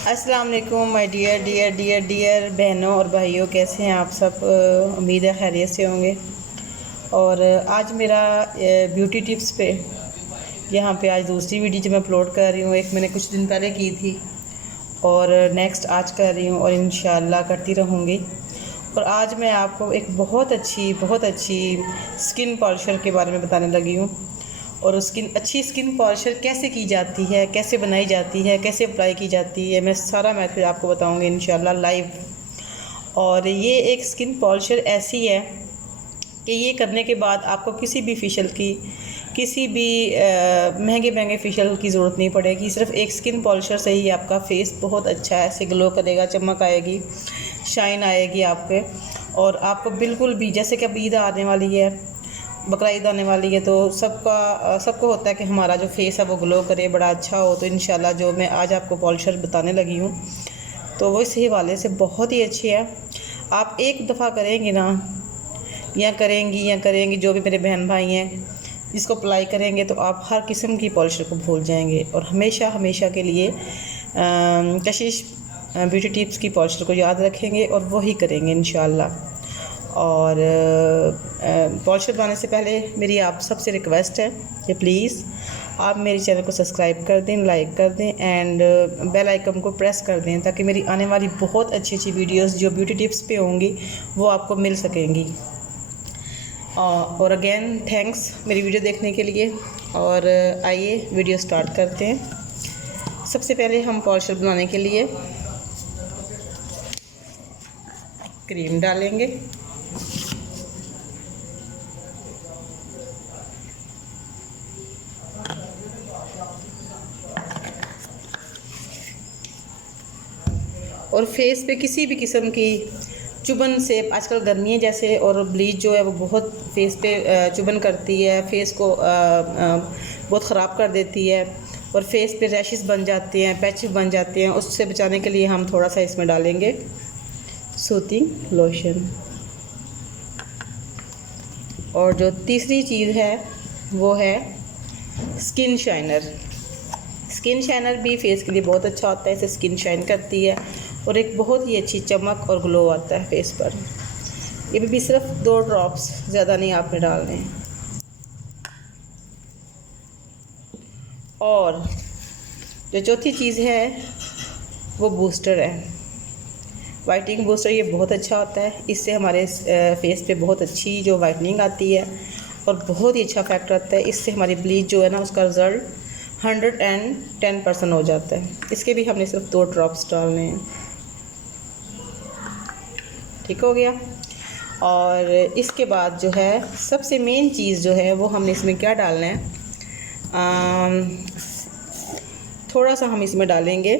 अस्सलाम वालेकुम my dear dear dear dear बहनों और भाइयों, कैसे हैं आप सब। उम्मीद है खैरियत से होंगे। और आज मेरा ब्यूटी टिप्स पे यहाँ पे आज दूसरी वीडियो जो मैं अपलोड कर रही हूँ। एक मैंने कुछ दिन पहले की थी और नेक्स्ट आज कर रही हूँ और इंशाल्लाह करती रहूँगी। और आज मैं आपको एक बहुत अच्छी स्किन पॉलिशर के बारे में बताने लगी हूँ। और अच्छी स्किन पॉलिशर कैसे की जाती है, कैसे बनाई जाती है, कैसे अप्लाई की जाती है, मैं सारा मेथड आपको बताऊंगी इंशाल्लाह लाइव। और ये एक स्किन पॉलिशर ऐसी है कि ये करने के बाद आपको किसी भी महंगे फेशियल की ज़रूरत नहीं पड़ेगी। सिर्फ एक स्किन पॉलिशर से ही आपका फेस बहुत अच्छा ऐसे ग्लो करेगा, चमक आएगी, शाइन आएगी आप पे। और आपको बिल्कुल भी, जैसे कि अब ईद आने वाली है, बकरा ईद आने वाली है, तो सबको होता है कि हमारा जो फेस है वो ग्लो करे, बड़ा अच्छा हो। तो इंशाल्लाह जो मैं आज आपको पॉलिशर बताने लगी हूँ तो वो इस हवाले से बहुत ही अच्छी है। आप एक दफ़ा करेंगे ना, या करेंगी जो भी मेरे बहन भाई हैं, इसको अप्लाई करेंगे तो आप हर किस्म की पॉलिशर को भूल जाएंगे और हमेशा के लिए कशिश ब्यूटी टिप्स की पॉलिशर को याद रखेंगे और वही करेंगे इंशाल्लाह। और पॉलिशर बनाने से पहले मेरी आप सबसे रिक्वेस्ट है कि प्लीज़ आप मेरे चैनल को सब्सक्राइब कर दें, लाइक कर दें एंड बेल आइकन को प्रेस कर दें, ताकि मेरी आने वाली बहुत अच्छी वीडियोस जो ब्यूटी टिप्स पे होंगी वो आपको मिल सकेंगी। और अगेन थैंक्स मेरी वीडियो देखने के लिए। और आइए वीडियो स्टार्ट करते हैं। सबसे पहले हम पॉलिशर बनाने के लिए क्रीम डालेंगे। और फेस पे किसी भी किस्म की चुभन से, आजकल गर्मी है जैसे, और ब्लीच जो है वो बहुत फेस पे चुभन करती है, फेस को बहुत ख़राब कर देती है और फेस पे रैशेस बन जाते हैं, पैच बन जाते हैं। उससे बचाने के लिए हम थोड़ा सा इसमें डालेंगे सूथिंग लोशन। और जो तीसरी चीज़ है वो है स्किन शाइनर। स्किन शाइनर भी फेस के लिए बहुत अच्छा होता है, इसे स्किन शाइन करती है और एक बहुत ही अच्छी चमक और ग्लो आता है फेस पर। ये भी सिर्फ 2 ड्रॉप्स, ज़्यादा नहीं आपने डालने हैं। और जो चौथी चीज़ है वो बूस्टर है, वाइटनिंग बूस्टर। ये बहुत अच्छा होता है, इससे हमारे फेस पे बहुत अच्छी जो वाइटनिंग आती है और बहुत ही अच्छा इफेक्ट आता है। इससे हमारी ब्लीच जो है ना, उसका रिज़ल्ट 110% हो जाता है। इसके भी हमने सिर्फ 2 ड्रॉप्स डालने हैं। ठीक हो गया। और इसके बाद जो है सबसे मेन चीज़ जो है वो हमने इसमें क्या डालना है, थोड़ा सा हम इसमें डालेंगे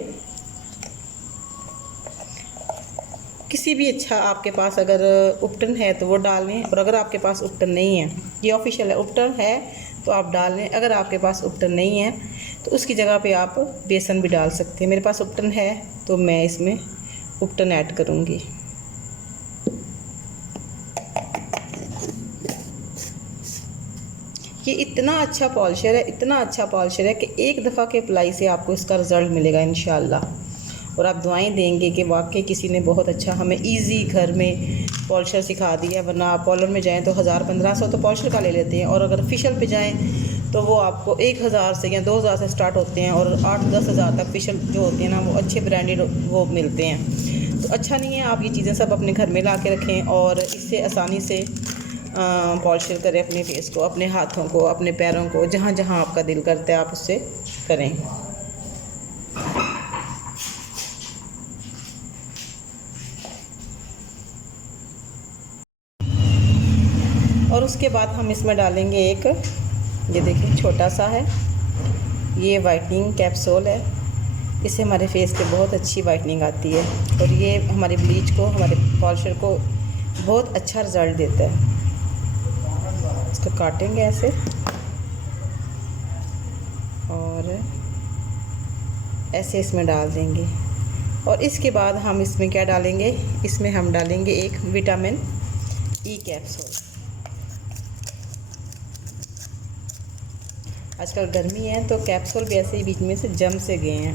किसी भी, अच्छा आपके पास अगर उपटन है तो वो डाल लें, और अगर आपके पास उपटन नहीं है, ये ऑफिशियल है, उपटन है तो आप डाल लें। अगर आपके पास उपटन नहीं है तो उसकी जगह पे आप बेसन भी डाल सकते हैं। मेरे पास उपटन है तो मैं इसमें उपटन ऐड करूँगी। ये इतना अच्छा पॉलिशर है कि एक दफ़ा के अप्लाई से आपको इसका रिज़ल्ट मिलेगा इंशाल्लाह। और आप दुआएं देंगे कि वाकई किसी ने बहुत अच्छा हमें इजी घर में पॉलिशर सिखा दिया। वरना आप पार्लर में जाएं तो 1000-1500 तो पॉलिशर का ले लेते हैं, और अगर फेशियल पे जाएं तो वो आपको 1000 से या 2000 से स्टार्ट होते हैं, और 8-10 हज़ार तक फेशियल जो होते हैं ना वो अच्छे ब्रांडेड वो मिलते हैं। तो अच्छा नहीं है। आप ये चीज़ें सब अपने घर में ला के रखें और इससे आसानी से पॉलिशर करें अपने फेस को, अपने हाथों को, अपने पैरों को, जहाँ जहाँ आपका दिल करता है आप उससे करें। और उसके बाद हम इसमें डालेंगे एक, ये देखिए छोटा सा है, ये वाइटनिंग कैप्सूल है। इससे हमारे फेस पे बहुत अच्छी वाइटनिंग आती है और ये हमारी ब्लीच को, हमारे पॉलिशर को बहुत अच्छा रिज़ल्ट देता है। इसको काटेंगे ऐसे और ऐसे इसमें डाल देंगे। और इसके बाद हम इसमें क्या डालेंगे, इसमें हम डालेंगे एक विटामिन ई कैप्सूल। आजकल गर्मी है तो कैप्सूल भी ऐसे ही बीच में से जम से गए हैं।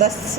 10